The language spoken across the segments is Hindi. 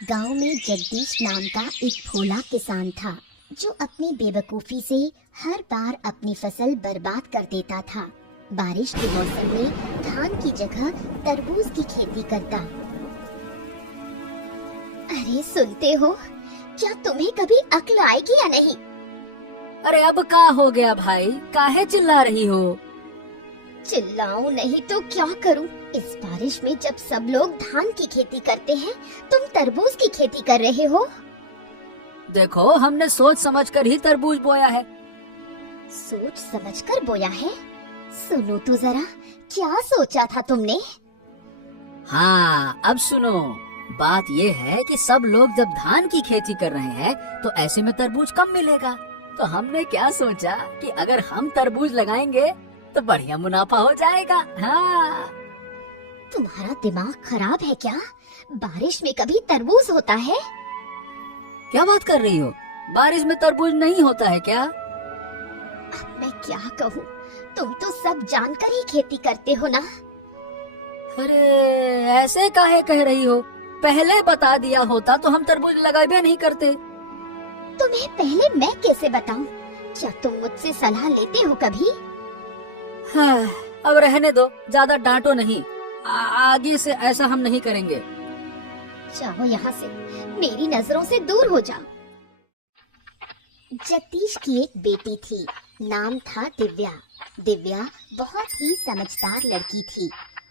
गांव में जगदीश नाम का एक भोला किसान था जो अपनी बेवकूफी से हर बार अपनी फसल बर्बाद कर देता था। बारिश के मौसम में धान की जगह तरबूज की खेती करता। अरे सुनते हो, क्या तुम्हें कभी अक्ल आएगी या नहीं? अरे अब का हो गया भाई, काहे चिल्ला रही हो? चिल्लाऊं नहीं तो क्या करूं? इस बारिश में जब सब लोग धान की खेती करते हैं, तुम तरबूज की खेती कर रहे हो। देखो, हमने सोच समझकर ही तरबूज बोया है। सोच समझकर बोया है? सुनो तो जरा, क्या सोचा था तुमने? हाँ, अब सुनो। बात ये है कि सब लोग जब धान की खेती कर रहे हैं तो ऐसे में तरबूज कम मिलेगा। तो हमने क्या सोचा कि अगर हम तरबूज लगाएंगे तो बढ़िया मुनाफा हो जाएगा। हाँ। तुम्हारा दिमाग खराब है क्या? बारिश में कभी तरबूज होता है? क्या बात कर रही हो? बारिश में तरबूज नहीं होता है क्या? अब मैं क्या कहूँ, तुम तो सब जानकर ही खेती करते हो ना। अरे ऐसे काहे कह रही हो? पहले बता दिया होता तो हम तरबूज लगाए भी नहीं करते। तुम्हें पहले मैं कैसे बताऊं? क्या तुम मुझसे सलाह लेते हो कभी? हाँ, अब रहने दो, ज्यादा डांटो नहीं। आगे से ऐसा हम नहीं करेंगे। जाओ यहाँ से, मेरी नजरों से दूर हो जाओ। जगदीश की एक बेटी थी, नाम था दिव्या। दिव्या बहुत ही समझदार लड़की थी।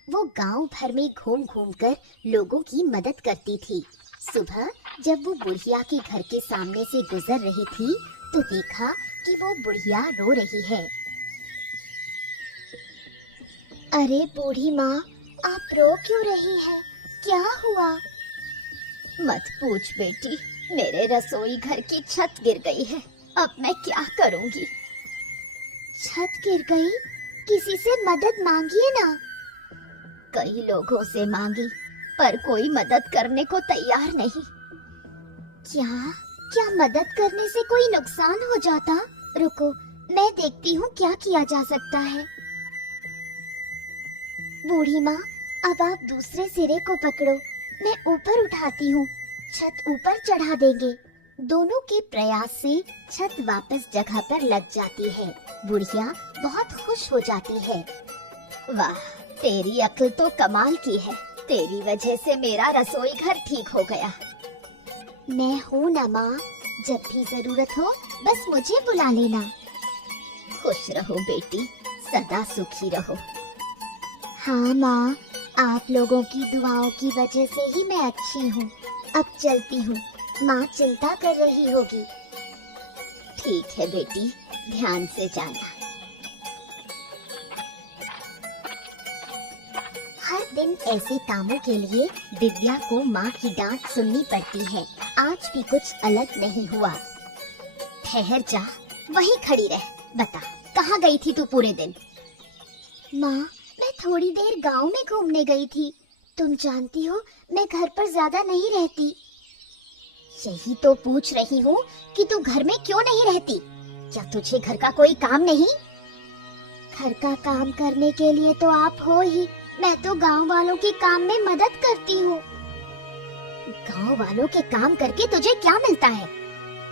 वो गांव भर में घूम घूम कर लोगों की मदद करती थी। सुबह जब वो बुढ़िया के घर के सामने से गुजर रही थी तो देखा कि वो बुढ़िया रो रही है। अरे बूढ़ी माँ, आप रो क्यों रही हैं? क्या हुआ? मत पूछ बेटी, मेरे रसोई घर की छत गिर गई है। अब मैं क्या करूँगी? छत गिर गई? किसी से मदद मांगिए ना। कई लोगों से मांगी पर कोई मदद करने को तैयार नहीं। क्या मदद करने से कोई नुकसान हो जाता? रुको, मैं देखती हूँ क्या किया जा सकता है। बूढ़ी माँ, अब आप दूसरे सिरे को पकड़ो, मैं ऊपर उठाती हूँ। छत ऊपर चढ़ा देंगे। दोनों के प्रयास से छत वापस जगह पर लग जाती है। बुढ़िया बहुत खुश हो जाती है। वाह, तेरी अक्ल तो कमाल की है। तेरी वजह से मेरा रसोई घर ठीक हो गया। मैं हूँ ना माँ, जब भी जरूरत हो बस मुझे बुला लेना। खुश रहो बेटी, सदा सुखी रहो। हाँ माँ, आप लोगों की दुआओं की वजह से ही मैं अच्छी हूँ। अब चलती हूँ, माँ चिंता कर रही होगी। ठीक है बेटी, ध्यान से जाना। हर दिन ऐसे कामों के लिए दिव्या को माँ की डांट सुननी पड़ती है। आज भी कुछ अलग नहीं हुआ। ठहर जा, वहीं खड़ी रह। बता, कहाँ गई थी तू पूरे दिन? माँ, मैं थोड़ी देर गांव में घूमने गई थी। तुम जानती हो, मैं घर पर ज्यादा नहीं रहती। यही तो पूछ रही हूँ कि तू घर में क्यों नहीं रहती? क्या तुझे घर का कोई काम नहीं? घर का काम करने के लिए तो आप हो ही। मैं तो गांव वालों के काम में मदद करती हूँ। गांव वालों के काम करके तुझे क्या मिलता है?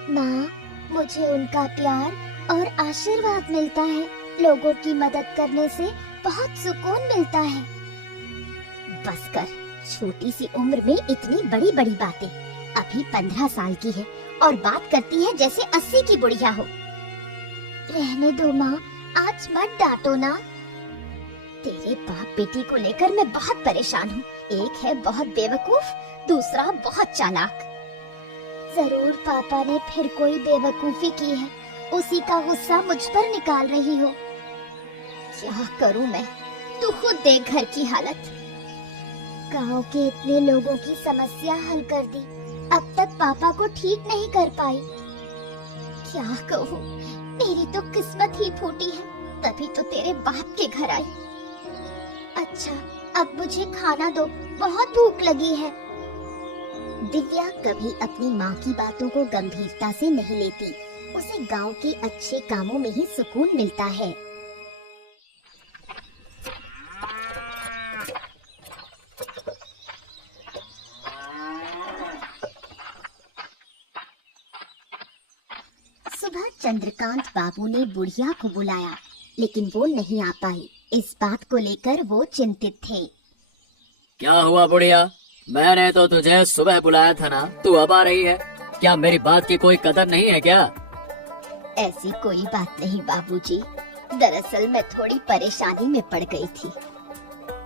माँ, मुझे उनका प्यार और आशीर्वाद मिलता है। लोगों की मदद करने से बहुत सुकून मिलता है। बस कर, छोटी सी उम्र में इतनी बड़ी बड़ी बातें। अभी 15 साल की है और बात करती है जैसे 80 की बुढ़िया हो। रहने दो माँ, आज मत डांटो ना। तेरे बाप बेटी को लेकर मैं बहुत परेशान हूँ। एक है बहुत बेवकूफ, दूसरा बहुत चालाक। जरूर पापा ने फिर कोई बेवकूफी की है, उसी का गुस्सा मुझ पर निकाल रही हो। क्या करूँ मैं? तू खुद देख घर की हालत। गांव के इतने लोगों की समस्या हल कर दी, अब तक पापा को ठीक नहीं कर पाई। क्या कहूँ, मेरी तो किस्मत ही फूटी है, तभी तो तेरे बाप के घर आई। अच्छा, अब मुझे खाना दो, बहुत भूख लगी है। दिव्या कभी अपनी माँ की बातों को गंभीरता से नहीं लेती। उसे गांव के अच्छे कामों में ही सुकून मिलता है। सुबह चंद्रकांत बाबू ने बुढ़िया को बुलाया, लेकिन वो नहीं आ पाई। इस बात को लेकर वो चिंतित थे। क्या हुआ बुढ़िया? मैंने तो तुझे सुबह बुलाया था ना, तू अब आ रही है? क्या मेरी बात की कोई कदर नहीं है क्या? ऐसी कोई बात नहीं बाबूजी, दरअसल मैं थोड़ी परेशानी में पड़ गई थी।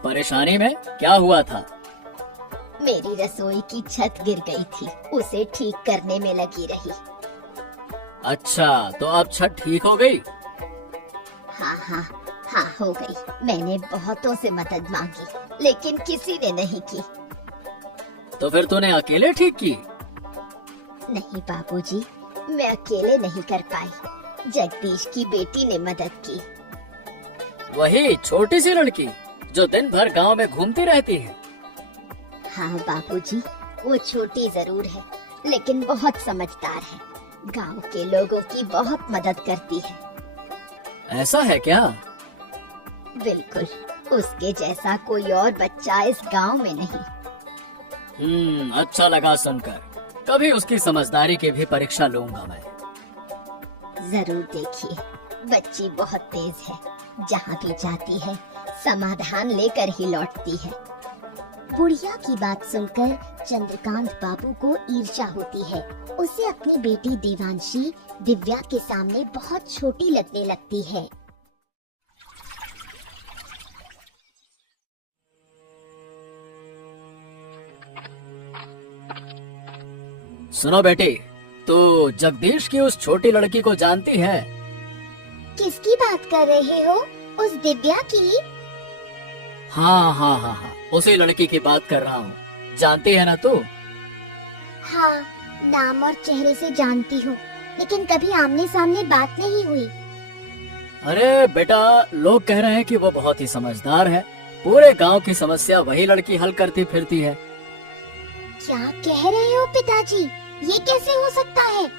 परेशानी में? क्या हुआ था? मेरी रसोई की छत गिर गई थी, उसे ठीक करने में लगी रही। अच्छा, तो अब छत ठीक हो गई? हाँ हो गई। मैंने बहुतों से मदद मांगी, लेकिन किसी ने नहीं की। तो फिर तूने अकेले ठीक की? नहीं बाबूजी, मैं अकेले नहीं कर पाई। जगदीश की बेटी ने मदद की। वही छोटी सी लड़की जो दिन भर गांव में घूमती रहती है? हाँ बाबूजी, वो छोटी जरूर है, लेकिन बहुत समझदार है। गांव के लोगों की बहुत मदद करती है। ऐसा है क्या? बिल्कुल, उसके जैसा कोई और बच्चा इस गांव में नहीं। अच्छा लगा सुनकर। कभी उसकी समझदारी की भी परीक्षा लूंगा मैं। जरूर देखिए, बच्ची बहुत तेज है। जहाँ भी जाती है समाधान लेकर ही लौटती है। बुढ़िया की बात सुनकर चंद्रकांत बाबू को ईर्ष्या होती है। उसे अपनी बेटी देवांशी दिव्या के सामने बहुत छोटी लगने लगती है। सुनो बेटी, तू जगदीश की उस छोटी लड़की को जानती है? किसकी बात कर रहे हो? उस दिव्या की? हाँ, उसी लड़की की बात कर रहा हूँ। जानती है ना तू? हाँ, नाम और चेहरे से जानती हूँ, लेकिन कभी आमने सामने बात नहीं हुई। अरे बेटा, लोग कह रहे हैं कि वो बहुत ही समझदार है। पूरे गांव की समस्या वही लड़की हल करती फिरती है। क्या कह रहे हो पिताजी? ये कैसे हो सकता है?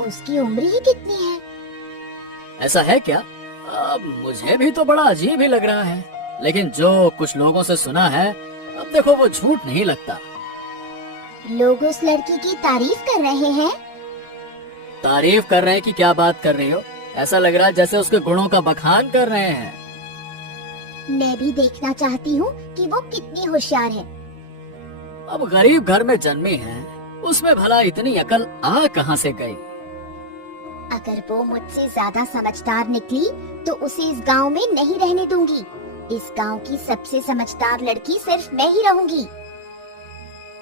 उसकी उम्र ही कितनी है? ऐसा है क्या? मुझे भी तो बड़ा अजीब ही लग रहा है, लेकिन जो कुछ लोगों से सुना है, अब देखो वो झूठ नहीं लगता। लोग उस लड़की की तारीफ कर रहे हैं। तारीफ कर रहे हैं कि क्या बात कर रही हो? ऐसा लग रहा है जैसे उसके गुणों का बखान कर रहे हैं। मैं भी देखना चाहती हूँ कि वो कितनी होशियार है। अब गरीब घर में जन्मी है, उसमें भला इतनी अकल आ कहाँ से गई? अगर वो मुझसे ज्यादा समझदार निकली तो उसे इस गांव में नहीं रहने दूंगी। इस गांव की सबसे समझदार लड़की सिर्फ मैं ही रहूंगी।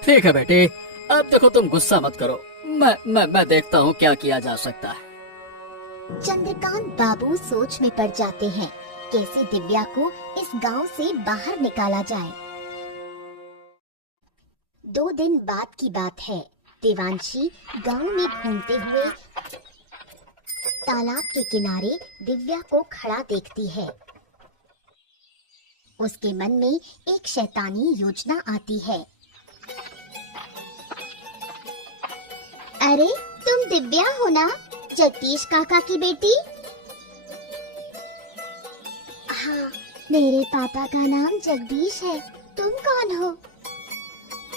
ठीक है बेटी, अब देखो तुम गुस्सा मत करो। मैं देखता हूँ क्या किया जा सकता है। चंद्रकांत बाबू सोच में पड़ जाते हैं, कैसे दिव्या को इस गांव से बाहर निकाला जाए। 2 दिन बाद की बात है। देवांशी गांव में घूमते हुए तालाब के किनारे दिव्या को खड़ा देखती है। उसके मन में एक शैतानी योजना आती है। अरे, तुम दिव्या हो ना, जगदीश काका की बेटी? हाँ, मेरे पापा का नाम जगदीश है। तुम कौन हो?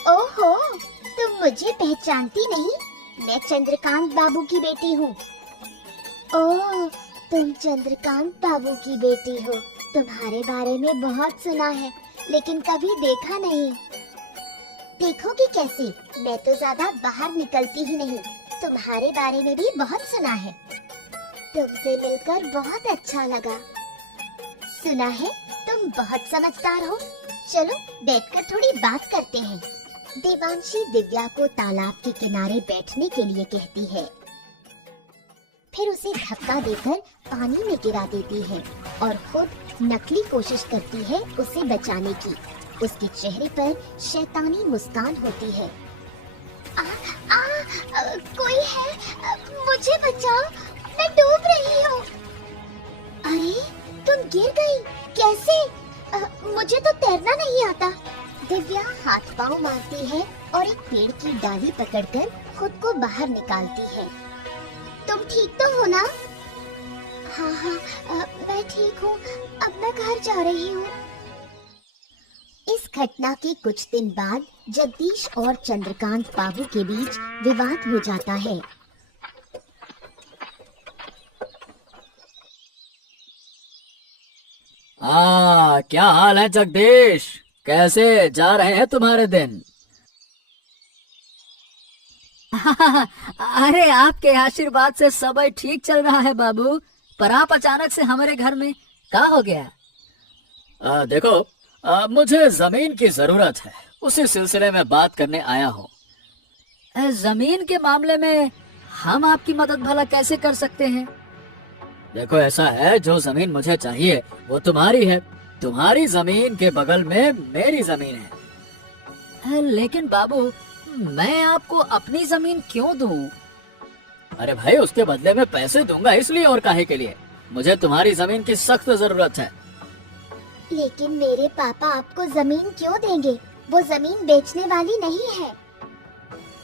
ओहो, तुम मुझे पहचानती नहीं? मैं चंद्रकांत बाबू की बेटी हूँ। ओह, तुम चंद्रकांत बाबू की बेटी हो। तुम्हारे बारे में बहुत सुना है, लेकिन कभी देखा नहीं। देखोगी कैसे? मैं तो ज्यादा बाहर निकलती ही नहीं। तुम्हारे बारे में भी बहुत सुना है। तुमसे मिलकर बहुत अच्छा लगा। सुना है तुम बहुत समझदार हो। चलो बैठकर थोड़ी बात करते हैं। देवांशी दिव्या को तालाब के किनारे बैठने के लिए कहती है, फिर उसे धक्का देकर पानी में गिरा देती है और खुद नकली कोशिश करती है उसे बचाने की। उसके चेहरे पर शैतानी मुस्कान होती है। कोई है? मुझे बचाओ, मैं डूब रही हूँ। अरे, तुम गिर गई? कैसे? मुझे तो तैरना नहीं आता। दिव्या हाथ पांव मारती है और एक पेड़ की डाली पकड़कर खुद को बाहर निकालती है। तुम ठीक तो हो ना? हाँ, मैं ठीक हूँ। अब मैं घर जा रही हूँ। इस घटना के कुछ दिन बाद जगदीश और चंद्रकांत बाबू के बीच विवाद हो जाता है। क्या हाल है जगदीश? कैसे जा रहे हैं तुम्हारे दिन? अरे आपके आशीर्वाद से सब ठीक चल रहा है बाबू। पर आप अचानक से हमारे घर में क्या हो गया? देखो, मुझे जमीन की जरूरत है, उसी सिलसिले में बात करने आया हूँ। जमीन के मामले में हम आपकी मदद भला कैसे कर सकते हैं? देखो, ऐसा है, जो जमीन मुझे चाहिए वो तुम्हारी है। तुम्हारी जमीन के बगल में मेरी जमीन है। लेकिन बाबू, मैं आपको अपनी जमीन क्यों दूं? अरे भाई, उसके बदले में पैसे दूंगा, इसलिए और काहे के लिए। मुझे तुम्हारी जमीन की सख्त जरूरत है। लेकिन मेरे पापा आपको जमीन क्यों देंगे? वो जमीन बेचने वाली नहीं है।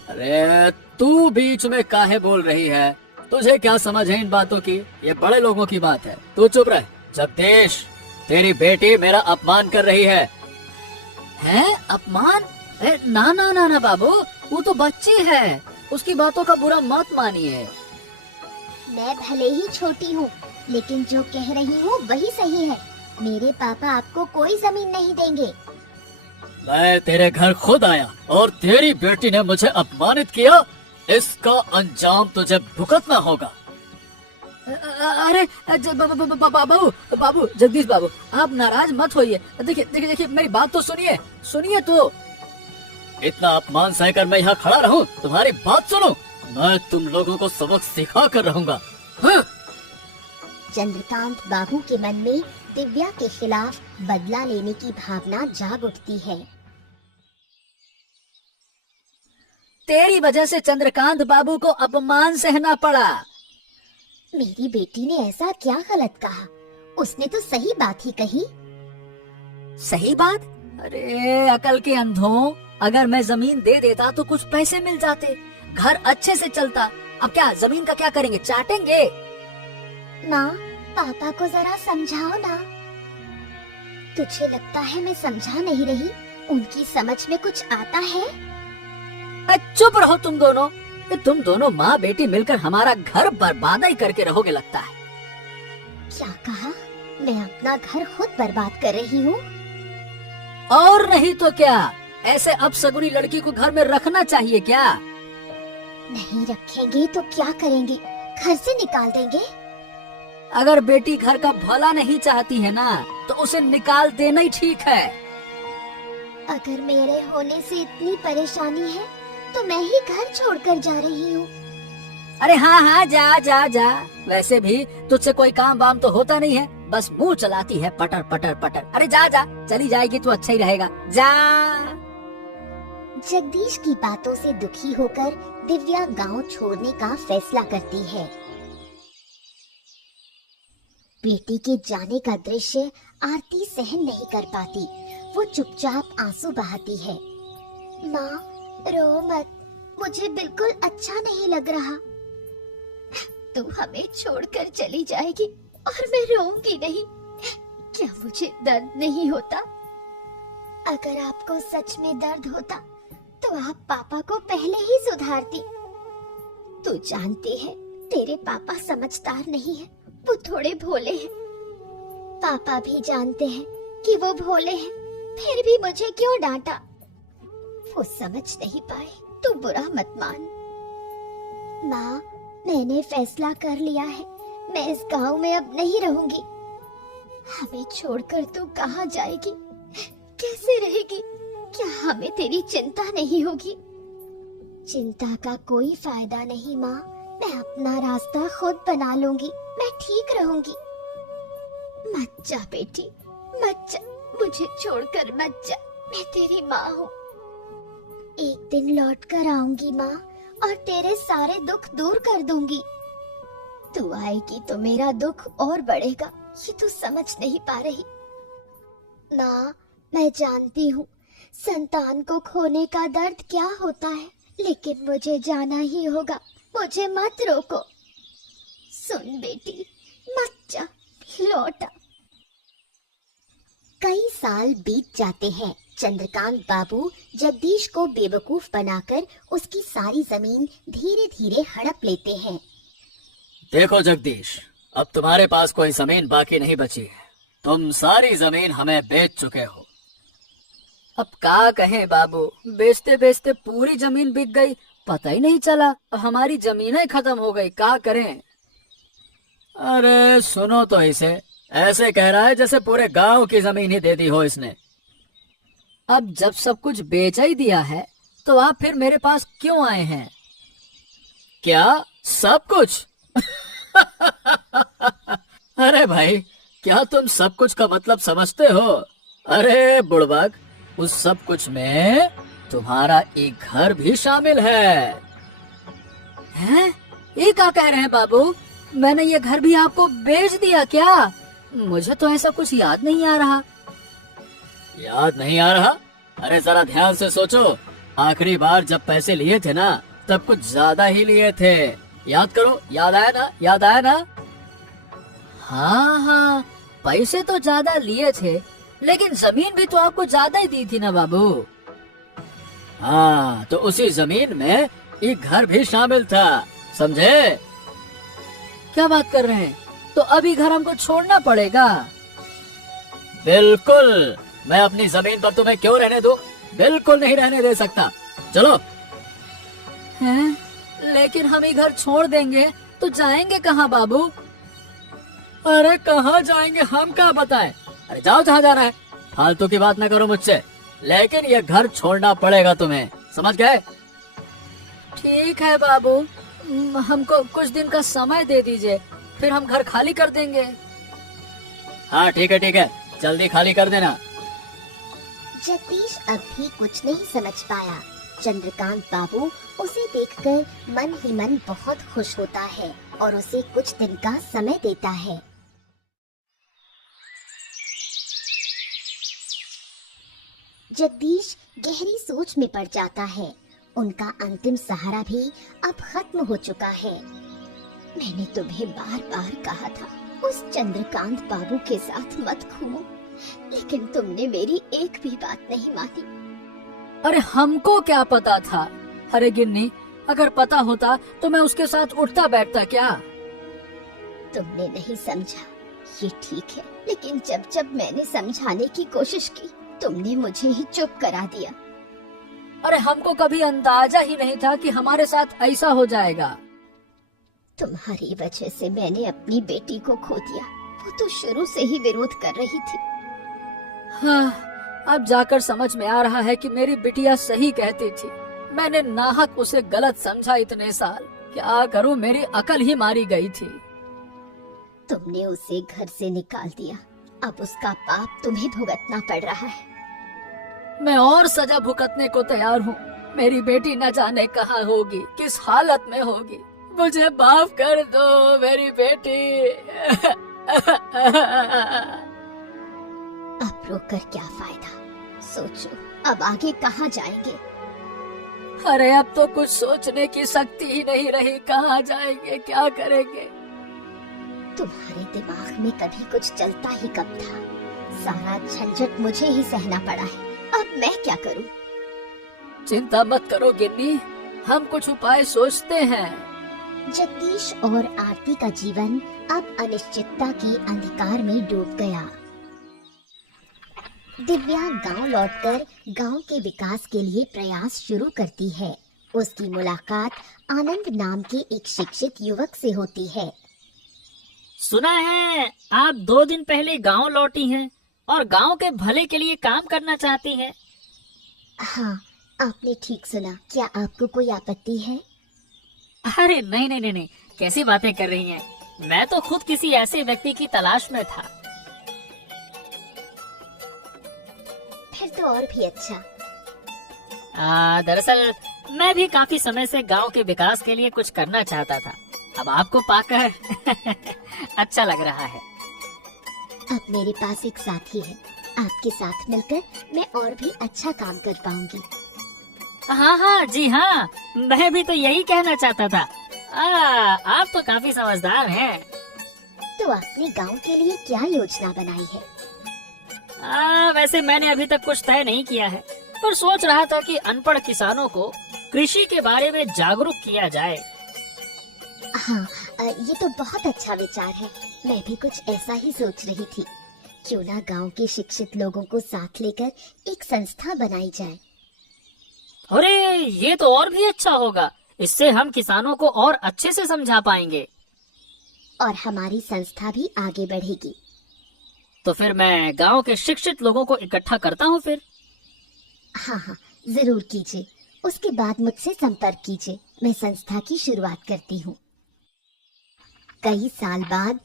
अरे तू बीच में काहे बोल रही है? तुझे क्या समझ है इन बातों की? ये बड़े लोगों की बात है, तू चुप रह। जगदीश, तेरी बेटी मेरा अपमान कर रही है। हैं? अपमान? ना ना ना ना बाबू, वो तो बच्ची है, उसकी बातों का बुरा मत मानिए। मैं भले ही छोटी हूँ, लेकिन जो कह रही हूँ वही सही है। मेरे पापा आपको कोई जमीन नहीं देंगे। मैं तेरे घर खुद आया और तेरी बेटी ने मुझे अपमानित किया। इसका अंजाम तुझे भुगतना होगा। अरे बाबू, जगदीश बाबू, आप नाराज मत होइए। देखिए देखिए देखिए, मेरी बात तो सुनिए तो। इतना अपमान सहकर मैं यहाँ खड़ा रहूं? तुम्हारी बात सुनो, मैं तुम लोगों को सबक सिखा कर रहूंगा। हाँ? चंद्रकांत बाबू के मन में दिव्या के खिलाफ बदला लेने की भावना जाग उठती है। तेरी वजह से चंद्रकांत बाबू को अपमान सहना पड़ा। मेरी बेटी ने ऐसा क्या गलत कहा? उसने तो सही बात ही कही। सही बात? अरे अकल के अंधों, अगर मैं जमीन दे देता तो कुछ पैसे मिल जाते, घर अच्छे से चलता। अब क्या जमीन का क्या करेंगे? चाटेंगे? माँ, पापा को जरा समझाओ ना। तुझे लगता है मैं समझा नहीं रही? उनकी समझ में कुछ आता है? चुप रहो तुम दोनों। तुम दोनों माँ बेटी मिलकर हमारा घर बर्बाद करके रहोगे लगता है। क्या कहा? मैं अपना घर खुद बर्बाद कर रही हूँ? और नहीं तो क्या, ऐसे अपसगुनी लड़की को घर में रखना चाहिए क्या? नहीं रखेंगे तो क्या करेंगे? घर से निकाल देंगे? अगर बेटी घर का भला नहीं चाहती है ना, तो उसे निकाल देना ही ठीक है। अगर मेरे होने से इतनी परेशानी है तो मैं ही घर छोड़कर जा रही हूँ। अरे हाँ, जा जा जा। वैसे भी तुझसे कोई काम वाम तो होता नहीं है, बस मुंह चलाती है पटर पटर पटर। अरे जा जा, चली जाएगी तो अच्छा ही रहेगा, जा। जगदीश की बातों से दुखी होकर दिव्या गांव छोड़ने का फैसला करती है। बेटी के जाने का दृश्य आरती सहन नहीं कर पाती। वो चुपचाप आंसू बहाती है। माँ, रो मत, मुझे बिल्कुल अच्छा नहीं लग रहा। तू हमें छोड़कर चली जाएगी और मैं रोऊंगी नहीं। क्या मुझे दर्द नहीं होता? अगर आपको सच में दर्द होता तो आप पापा को पहले ही सुधारती। तू जानती है, तेरे पापा समझदार नहीं है, वो थोड़े भोले हैं। पापा भी जानते हैं कि वो भोले हैं, फिर भी मुझे क्यों डांटा? वो समझ नहीं पाए तो बुरा मत मान। माँ, मैंने फैसला कर लिया है, मैं इस गांव में अब नहीं रहूंगी। हमें छोड़कर तू कहाँ जाएगी? कैसे रहेगी? क्या हमें तेरी चिंता नहीं होगी? चिंता का कोई फायदा नहीं माँ, मैं अपना रास्ता खुद बना लूंगी, मैं ठीक रहूंगी। मत जा बेटी, मत जा, मुझे छोड़कर मत जा, मैं तेरी माँ हूँ। एक दिन लौट कर आऊंगी माँ, और तेरे सारे दुख दूर कर दूंगी। तू आएगी तो मेरा दुख और बढ़ेगा, ये तू समझ नहीं पा रही। माँ, मैं जानती हूँ संतान को खोने का दर्द क्या होता है, लेकिन मुझे जाना ही होगा, मुझे मत रोको। सुन बेटी, मत जा, लौट आ। कई साल बीत जाते हैं। चंद्रकांत बाबू जगदीश को बेवकूफ बनाकर उसकी सारी जमीन धीरे धीरे हड़प लेते हैं। देखो जगदीश, अब तुम्हारे पास कोई जमीन बाकी नहीं बची है। तुम सारी जमीन हमें बेच चुके हो। अब क्या कहें बाबू, बेचते बेचते पूरी जमीन बिक गई, पता ही नहीं चला। अब हमारी जमीनें खत्म हो गई, क्या करें। अरे सुनो तो इसे, ऐसे कह रहा है जैसे पूरे गांव की जमीन ही दे दी हो इसने। अब जब सब कुछ बेचा ही दिया है तो आप फिर मेरे पास क्यों आए हैं? क्या सब कुछ? अरे भाई, क्या तुम सब कुछ का मतलब समझते हो? अरे बुड़बक, उस सब कुछ में तुम्हारा एक घर भी शामिल है। हैं? ये क्या कह रहे हैं बाबू? मैंने ये घर भी आपको बेच दिया क्या? मुझे तो ऐसा कुछ याद नहीं आ रहा। याद नहीं आ रहा? अरे जरा ध्यान से सोचो, आखिरी बार जब पैसे लिए थे ना, तब कुछ ज्यादा ही लिए थे। याद करो, याद आया ना? याद आया ना? हाँ हाँ, पैसे तो ज्यादा लिए थे, लेकिन जमीन भी तो आपको ज्यादा ही दी थी ना बाबू। हाँ, तो उसी जमीन में एक घर भी शामिल था, समझे? क्या बात कर रहे हैं? तो अभी घर हमको छोड़ना पड़ेगा? बिल्कुल, मैं अपनी जमीन पर तुम्हें क्यों रहने दूं? बिल्कुल नहीं रहने दे सकता। चलो। हैं? लेकिन हम ये घर छोड़ देंगे तो जाएंगे कहाँ बाबू? अरे कहाँ जाएंगे, हम क्या बताएं? अरे जाओ जहाँ जाना है, फालतू की बात ना करो मुझसे। लेकिन ये घर छोड़ना पड़ेगा तुम्हें, समझ गए? ठीक है बाबू, हमको कुछ दिन का समय दे दीजिए, फिर हम घर खाली कर देंगे। हाँ ठीक है, जल्दी खाली कर देना। जगदीश अब भी कुछ नहीं समझ पाया। चंद्रकांत बाबू उसे देखकर मन ही मन बहुत खुश होता है और उसे कुछ दिन का समय देता है। जगदीश गहरी सोच में पड़ जाता है। उनका अंतिम सहारा भी अब खत्म हो चुका है। मैंने तुम्हें बार बार कहा था उस चंद्रकांत बाबू के साथ मत घूमो, लेकिन तुमने मेरी एक भी बात नहीं मानी। अरे हमको क्या पता था? अरे गिन्नी, अगर पता होता तो मैं उसके साथ उठता बैठता क्या? तुमने नहीं समझा, ये ठीक है, लेकिन जब जब मैंने समझाने की कोशिश की, तुमने मुझे ही चुप करा दिया। अरे हमको कभी अंदाजा ही नहीं था कि हमारे साथ ऐसा हो जाएगा। तुम्हारी वजह से मैंने अपनी बेटी को खो दिया। वो तो शुरू से ही विरोध कर रही थी। हाँ, अब जाकर समझ में आ रहा है कि मेरी बिटिया सही कहती थी। मैंने नाहक उसे गलत समझा इतने साल। क्या करूं, मेरी अकल ही मारी गई थी। तुमने उसे घर से निकाल दिया, अब उसका पाप तुम्हें भुगतना पड़ रहा है। मैं और सजा भुगतने को तैयार हूँ। मेरी बेटी न जाने कहाँ होगी, किस हालत में होगी। मुझे माफ कर दो मेरी बेटी। अब रोक कर क्या फायदा? सोचो, अब आगे कहाँ जाएंगे? अरे अब तो कुछ सोचने की शक्ति ही नहीं रही। कहाँ जाएंगे, क्या करेंगे? तुम्हारे दिमाग में कभी कुछ चलता ही कब था? सारा झंझट मुझे ही सहना पड़ा है। अब मैं क्या करूं? चिंता मत करो गिन्नी, हम कुछ उपाय सोचते हैं। जगदीश और आरती का जीवन अब अनिश्चितता के अंधकार में डूब गया। दिव्या गांव लौटकर गांव के विकास के लिए प्रयास शुरू करती है। उसकी मुलाकात आनंद नाम के एक शिक्षित युवक से होती है। सुना है आप 2 दिन पहले गांव लौटी हैं और गांव के भले के लिए काम करना चाहती हैं। हाँ, आपने ठीक सुना। क्या आपको कोई आपत्ति है? अरे नहीं नहीं नहीं नहीं, कैसी बातें कर रही हैं? मैं तो खुद किसी ऐसे व्यक्ति की तलाश में था। फिर तो और भी अच्छा। दरअसल मैं भी काफी समय से गांव के विकास के लिए कुछ करना चाहता था। अब आपको पाकर अच्छा लग रहा है। अब मेरे पास एक साथी है। आपके साथ मिलकर मैं और भी अच्छा काम कर पाऊंगी। हाँ हाँ जी हाँ, मैं भी तो यही कहना चाहता था। आप तो काफी समझदार हैं। तो आपने गांव के लिए क्या योजना बनाई है? वैसे मैंने अभी तक कुछ तय नहीं किया है, पर सोच रहा था कि अनपढ़ किसानों को कृषि के बारे में जागरूक किया जाए। हाँ, ये तो बहुत अच्छा विचार है। मैं भी कुछ ऐसा ही सोच रही थी। क्यों ना गांव के शिक्षित लोगों को साथ लेकर एक संस्था बनाई जाए। अरे ये तो और भी अच्छा होगा। इससे हम किसानों को और अच्छे से समझा पाएंगे। और हमारी संस्था भी आगे बढ़ेगी। तो फिर मैं गांव के शिक्षित लोगों को इकट्ठा करता हूँ फिर। हाँ हाँ, जरूर कीजिए। उसके बाद मुझसे संपर्क कीजिए। मैं संस्था की शुरुआत करती हूँ। कई साल बाद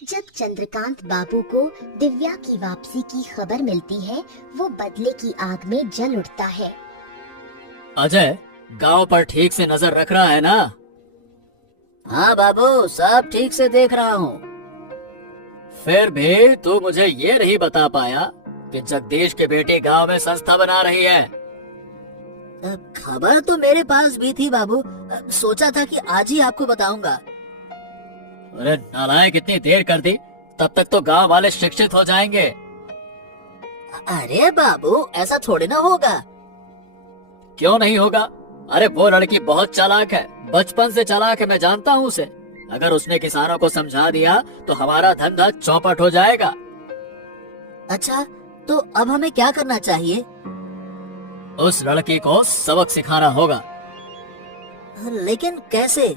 जब चंद्रकांत बाबू को दिव्या की वापसी की खबर मिलती है, वो बदले की आग में जल उठता है। अजय, गांव पर ठीक से नजर रख रहा है ना? हाँ बाबू, सब ठीक से देख रहा हूँ। फिर भी तू मुझे ये नहीं बता पाया कि जगदीश की बेटी गांव में संस्था बना रही है। खबर तो मेरे पास भी थी बाबू, सोचा था कि आज ही आपको बताऊंगा। अरे नालायक, इतनी देर कर दी, तब तक तो गांव वाले शिक्षित हो जाएंगे। अरे बाबू, ऐसा थोड़ी ना होगा। क्यों नहीं होगा? अरे वो लड़की बहुत चालाक है, बचपन से चालाक है, मैं जानता हूँ उसे। अगर उसने किसानों को समझा दिया तो हमारा धंधा चौपट हो जाएगा। अच्छा, तो अब हमें क्या करना चाहिए? उस लड़की को सबक सिखाना होगा। लेकिन कैसे?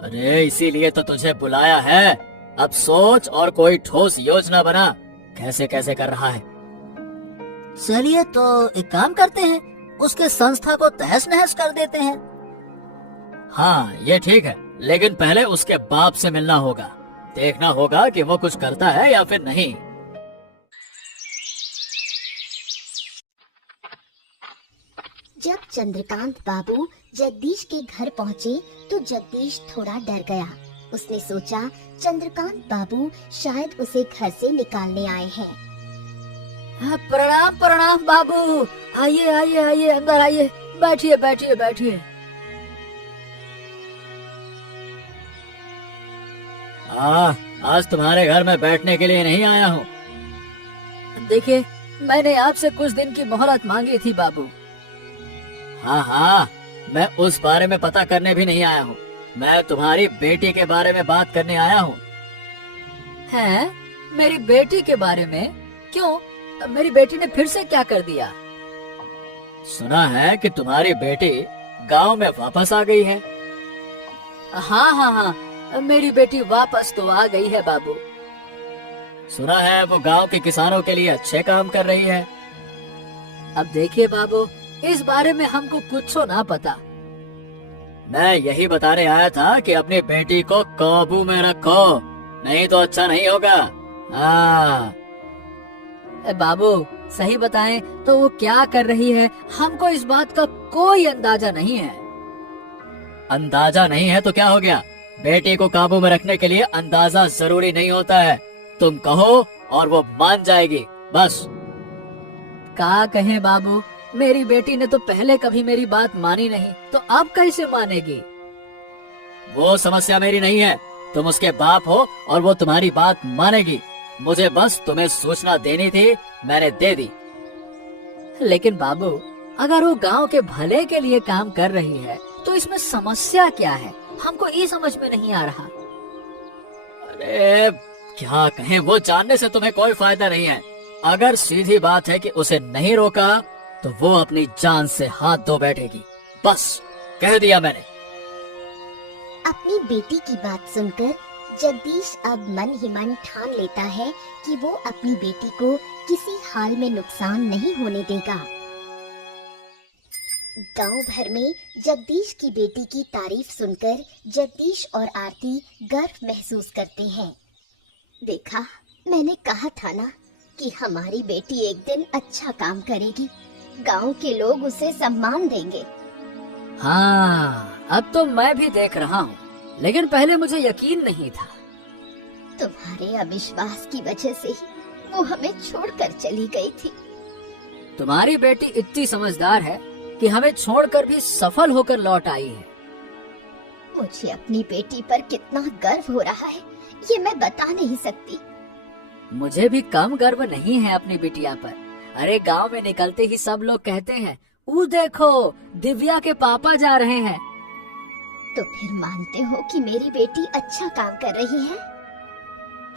अरे इसीलिए तो तुझे बुलाया है। अब सोच और कोई ठोस योजना बना, कैसे कैसे कर रहा है। चलिए तो एक काम करते हैं, उसके संस्था को तहस नहस कर देते हैं। हाँ ये ठीक है, लेकिन पहले उसके बाप से मिलना होगा। देखना होगा कि वो कुछ करता है या फिर नहीं। जब चंद्रकांत बाबू जगदीश के घर पहुँचे तो जगदीश थोड़ा डर गया। उसने सोचा चंद्रकांत बाबू शायद उसे घर से निकालने आए हैं। प्रणाम प्रणाम बाबू, आइए आइए आइए, अंदर आइए, बैठिए बैठिए बैठिए। आज तुम्हारे घर में बैठने के लिए नहीं आया हूँ। देखिए, मैंने आपसे कुछ दिन की मोहलत मांगी थी बाबू। हाँ हाँ, मैं उस बारे में पता करने भी नहीं आया हूँ। मैं तुम्हारी बेटी के बारे में बात करने आया हूँ। हैं? मेरी बेटी के बारे में? क्यों? मेरी बेटी ने फिर से क्या कर दिया? सुना है कि तुम्हारी बेटी गांव में वापस आ गई है। हाँ हाँ हाँ, मेरी बेटी वापस तो आ गई है बाबू। सुना है वो गांव के किसानों के लिए अच्छे काम कर रही है। अब देखिए बाबू, इस बारे में हमको कुछ ना पता। मैं यही बताने आया था कि अपनी बेटी को काबू में रखो, नहीं तो अच्छा नहीं होगा। हाँ बाबू, सही बताएं तो वो क्या कर रही है, हमको इस बात का कोई अंदाजा नहीं है। अंदाजा नहीं है तो क्या हो गया? बेटी को काबू में रखने के लिए अंदाजा जरूरी नहीं होता है। तुम कहो और वो मान जाएगी, बस। क्या कहें बाबू, मेरी बेटी ने तो पहले कभी मेरी बात मानी नहीं, तो अब कैसे मानेगी? वो समस्या मेरी नहीं है। तुम उसके बाप हो और वो तुम्हारी बात मानेगी। मुझे बस तुम्हें सूचना देनी थी, मैंने दे दी। लेकिन बाबू, अगर वो गांव के भले के लिए काम कर रही है तो इसमें समस्या क्या है? हमको ये समझ में नहीं आ रहा। अरे क्या कहें, वो जानने से तुम्हें कोई फायदा नहीं है। अगर सीधी बात है कि उसे नहीं रोका तो वो अपनी जान से हाथ धो बैठेगी। बस कह दिया मैंने। अपनी बेटी की बात सुनकर जगदीश अब मन ही मन ठान लेता है कि वो अपनी बेटी को किसी हाल में नुकसान नहीं होने देगा। गांव भर में जगदीश की बेटी की तारीफ सुनकर जगदीश और आरती गर्व महसूस करते हैं। देखा, मैंने कहा था ना कि हमारी बेटी एक दिन अच्छा काम करेगी। गांव के लोग उसे सम्मान देंगे। हाँ, अब तो मैं भी देख रहा हूँ, लेकिन पहले मुझे यकीन नहीं था। तुम्हारे अविश्वास की वजह से ही वो हमें छोड़कर चली गई थी। तुम्हारी बेटी इतनी समझदार है कि हमें छोड़कर भी सफल होकर लौट आई है। मुझे अपनी बेटी पर कितना गर्व हो रहा है, ये मैं बता नहीं सकती। मुझे भी कम गर्व नहीं है अपनी बिटिया पर। अरे गांव में निकलते ही सब लोग कहते हैं, वो देखो दिव्या के पापा जा रहे हैं। तो फिर मानते हो कि मेरी बेटी अच्छा काम कर रही है?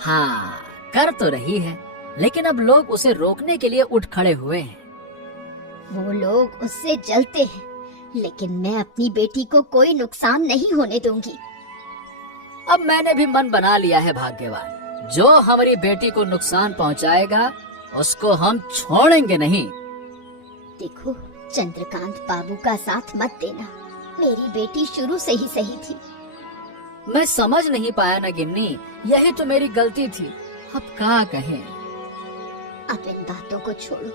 हाँ, कर तो रही है, लेकिन अब लोग उसे रोकने के लिए उठ खड़े हुए हैं। वो लोग उससे जलते हैं, लेकिन मैं अपनी बेटी को कोई नुकसान नहीं होने दूंगी। अब मैंने भी मन बना लिया है भाग्यवान, जो हमारी बेटी को नुकसान पहुंचाएगा उसको हम छोड़ेंगे नहीं। देखो, चंद्रकांत बाबू का साथ मत देना। मेरी बेटी शुरू से ही सही थी। मैं समझ नहीं पाया ना गिन्नी, यही तो मेरी गलती थी। अब क्या कहें। अब इन बातों को छोड़ो,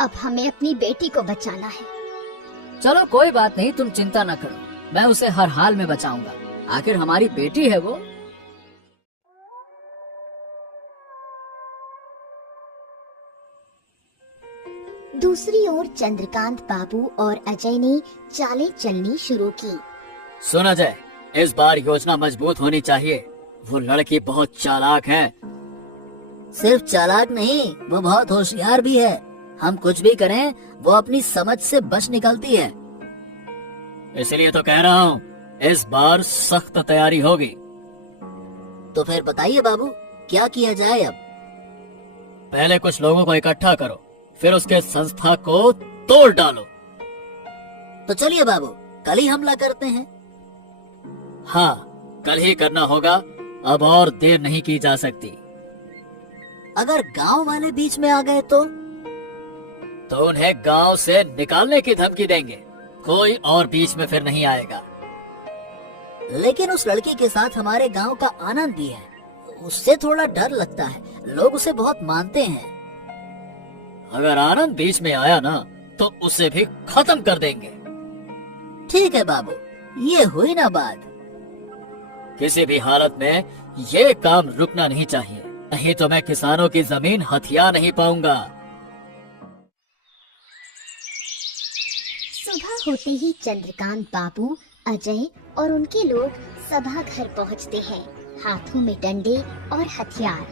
अब हमें अपनी बेटी को बचाना है। चलो कोई बात नहीं, तुम चिंता न करो, मैं उसे हर हाल में बचाऊंगा। आखिर हमारी बेटी है वो। दूसरी ओर चंद्रकांत बाबू और अजय ने चालें चलनी शुरू की। सुन अजय, इस बार योजना मजबूत होनी चाहिए। वो लड़की बहुत चालाक है। सिर्फ चालाक नहीं, वो बहुत होशियार भी है। हम कुछ भी करें, वो अपनी समझ से बच निकलती है। इसलिए तो कह रहा हूँ, इस बार सख्त तैयारी होगी। तो फिर बताइए बाबू, क्या किया जाए अब? पहले कुछ लोगों को इकट्ठा करो, फिर उसके संस्था को तोड़ डालो। तो चलिए बाबू, कल ही हमला करते हैं। हाँ, कल ही करना होगा, अब और देर नहीं की जा सकती। अगर गांव वाले बीच में आ गए तो उन्हें गांव से निकालने की धमकी देंगे। कोई और बीच में फिर नहीं आएगा। लेकिन उस लड़की के साथ हमारे गांव का आनंद भी है, उससे थोड़ा डर लगता है। लोग उसे बहुत मानते हैं। अगर आनंद बीच में आया ना, तो उसे भी खत्म कर देंगे। ठीक है बाबू, ये हुई ना बात। किसी भी हालत में ये काम रुकना नहीं चाहिए, नहीं तो मैं किसानों की जमीन हथिया नहीं पाऊंगा। सुबह होते ही चंद्रकांत बाबू, अजय और उनके लोग सभा घर पहुंचते हैं, हाथों में डंडे और हथियार।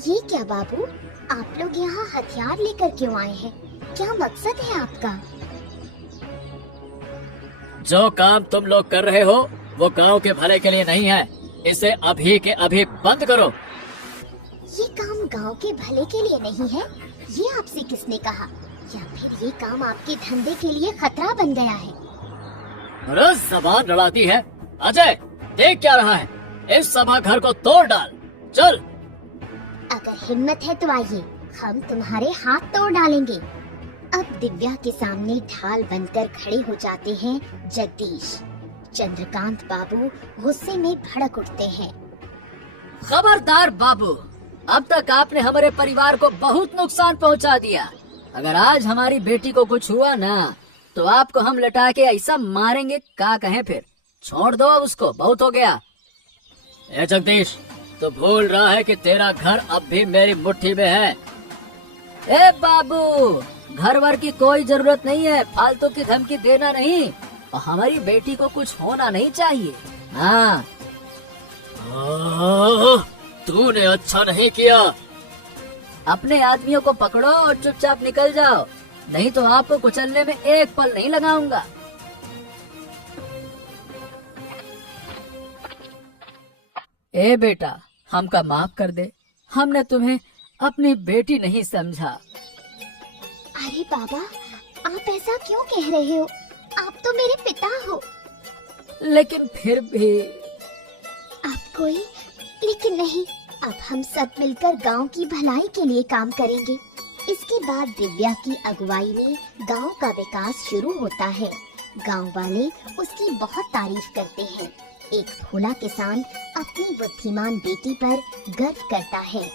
ये क्या बाबू, आप लोग यहाँ हथियार लेकर क्यों आए हैं? क्या मकसद है आपका? जो काम तुम लोग कर रहे हो वो गांव के भले के लिए नहीं है। इसे अभी के अभी बंद करो। ये काम गांव के भले के लिए नहीं है, ये आपसे किसने कहा? या फिर ये काम आपके धंधे के लिए खतरा बन गया है? अरे जबान लड़ाती है। अजय, देख क्या रहा है? इस सभा घर को तोड़ डाल, चल। अगर हिम्मत है तो आइए, हम तुम्हारे हाथ तोड़ डालेंगे। अब दिव्या के सामने ढाल बनकर खड़े हो जाते हैं जगदीश। चंद्रकांत बाबू गुस्से में भड़क उठते हैं। खबरदार बाबू, अब तक आपने हमारे परिवार को बहुत नुकसान पहुंचा दिया। अगर आज हमारी बेटी को कुछ हुआ ना, तो आपको हम लटा के ऐसा मारेंगे, क्या कहें फिर। छोड़ दो अब उसको, बहुत हो गया। ए जगदीश, तो भूल रहा है कि तेरा घर अब भी मेरी मुट्ठी में है। ए बाबू, घर वर की कोई जरूरत नहीं है, फालतू की धमकी देना नहीं। और हमारी बेटी को कुछ होना नहीं चाहिए। हाँ, तूने अच्छा नहीं किया। अपने आदमियों को पकड़ो और चुपचाप निकल जाओ, नहीं तो आपको कुचलने में एक पल नहीं लगाऊंगा। ए बेटा, हमका माफ कर दे, हमने तुम्हें अपनी बेटी नहीं समझा। अरे बाबा, आप ऐसा क्यों कह रहे हो? आप तो मेरे पिता हो। लेकिन फिर भी आप कोई लेकिन नहीं, अब हम सब मिलकर गांव की भलाई के लिए काम करेंगे। इसके बाद दिव्या की अगुवाई में गांव का विकास शुरू होता है। गांव वाले उसकी बहुत तारीफ करते हैं। एक भोला किसान अपनी बुद्धिमान बेटी पर गर्व करता है।